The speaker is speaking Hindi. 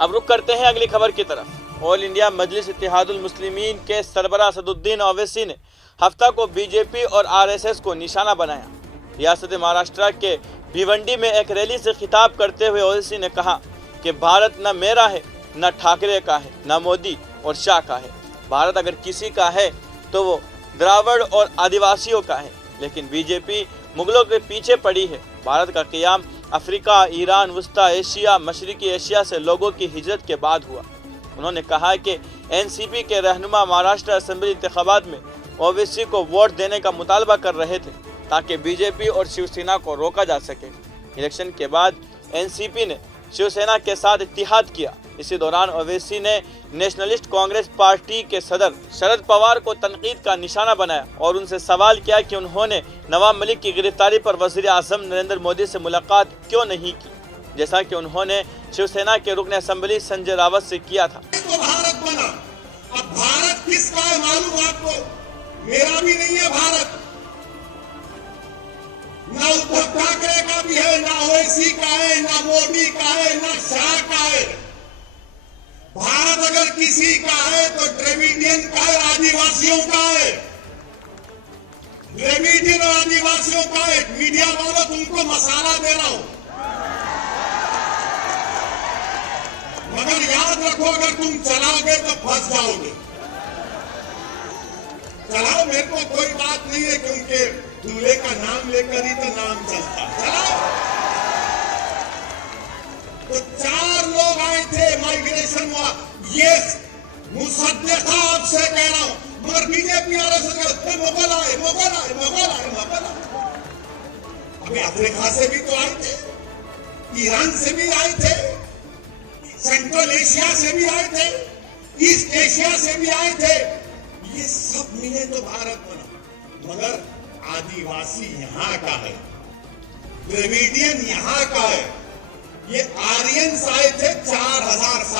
अब रुक करते हैं अगली खबर की तरफ। ऑल इंडिया मजलिस इत्तेहादुल मुस्लिमीन के सरबराह असदुद्दीन ओवैसी ने हफ्ता को बीजेपी और आरएसएस को निशाना बनाया। रियासत महाराष्ट्र के भिवंडी में एक रैली से खिताब करते हुए ओवैसी ने कहा कि भारत न मेरा है, न ठाकरे का है, न मोदी और शाह का है। भारत अगर किसी का है तो वो द्राविड़ और आदिवासियों का है, लेकिन बीजेपी मुगलों के पीछे पड़ी है। भारत का क़याम अफ्रीका, ईरान, वस्ता एशिया, मशरकी एशिया से लोगों की हिजरत के बाद हुआ। उन्होंने कहा कि एनसीपी के रहनुमा महाराष्ट्र असेंबली इंतखाबात में ओवैसी को वोट देने का मुतालबा कर रहे थे ताकि बीजेपी और शिवसेना को रोका जा सके। इलेक्शन के बाद एनसीपी ने शिवसेना के साथ इत्तेहाद किया। इसी दौरान ओवैसी ने नेशनलिस्ट कांग्रेस पार्टी के सदर शरद पवार को तनकीद का निशाना बनाया और उनसे सवाल किया कि उन्होंने नवाब मलिक की गिरफ्तारी पर वज़ीर आज़म नरेंद्र मोदी से मुलाकात क्यों नहीं की, जैसा कि उन्होंने शिवसेना के रुकन असेंबली संजय रावत से किया था। तो भारत बना, अब भारत किसका है मालूम आपको? मेरा भी नहीं है भारत, ना उद्धव ठाकरे का भी है, ना ओवैसी का है, ना मोदी का है, ना शाह का है। भारत अगर किसी का है तो द्रविडियन का है, आदिवासियों का है। द्रविडियन और आदिवासियों का है। मीडिया वालों तुमको मसाला दे रहा हूं, मगर याद रखो अगर तुम चलाओगे तो फंस जाओगे। चलाओ, मेरे को कोई बात नहीं है, क्योंकि दूल्हे का नाम लेकर ही तो नाम चलता है। चलाओ। तो 4 लोग आए थे, माइग्रेशन हुआ, ये मुसद्दिक़ा आपसे कह रहा हूं, मगर बीजेपी आरएसएस मुगल आए, मुगल आए, मुगल आए, मुगल आए। अभी अफ्रीका से भी तो आए थे, ईरान से भी आए थे, सेंट्रल एशिया से भी आए थे, ईस्ट एशिया से भी आए थे। ये सब मिले तो भारत बना, मगर आदिवासी यहां का है, द्रविडियन यहां का है। ये आर्यंस आए थे 4000 साल